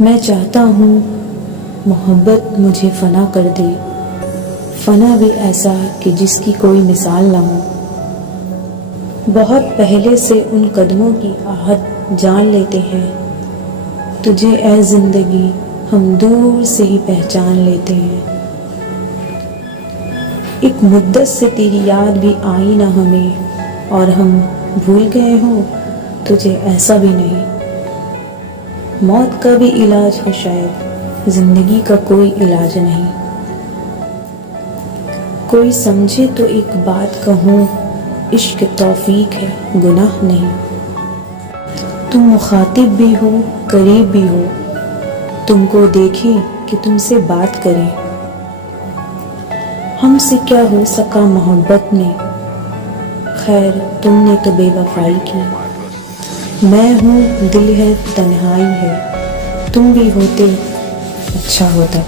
میں چاہتا ہوں محبت مجھے فنا کر دے، فنا بھی ایسا کہ جس کی کوئی مثال نہ ہو۔ بہت پہلے سے ان قدموں کی آہٹ جان لیتے ہیں، تجھے اے زندگی ہم دور سے ہی پہچان لیتے ہیں۔ ایک مدت سے تیری یاد بھی آئی نہ ہمیں، اور ہم بھول گئے ہوں تجھے ایسا بھی نہیں۔ موت کا بھی علاج ہے شاید، زندگی کا کوئی علاج نہیں۔ کوئی سمجھے تو ایک بات کہوں، عشق توفیق ہے گناہ نہیں۔ تم مخاطب بھی ہو قریب بھی ہو، تم کو دیکھیں کہ تم سے بات کریں۔ ہم سے کیا ہو سکا محبت میں، خیر تم نے تو بے وفائی کی۔ میں ہوں دل ہے تنہائی ہے، تم بھی ہوتے اچھا ہوتا۔